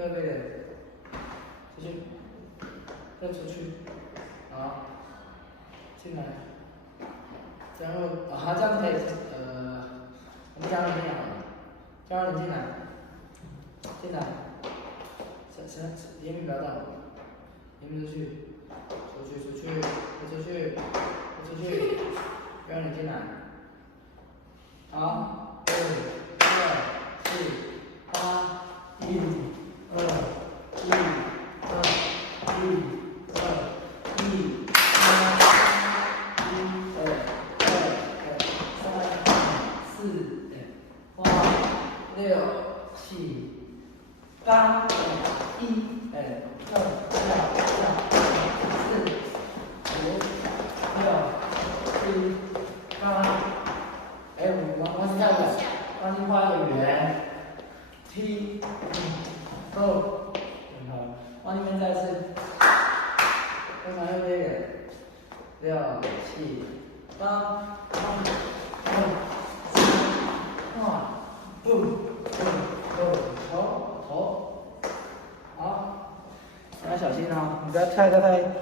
第二个的，出去，再出去，好，进来，然后这样子可以，我们加入进来好了，加入你进来，进来，言语不要到，言不出去，出去，让你进来，好，5、4、8、1、2、1、2、1、2、1、3、4、5、6、7、8、1、2、3、4、5、6、7、8。我忘记跳了，帮你画一个圆。T，够，很好。往里面再一次，再往右边一点。6、7、8、头，好，你要小心哦，你不要跳太。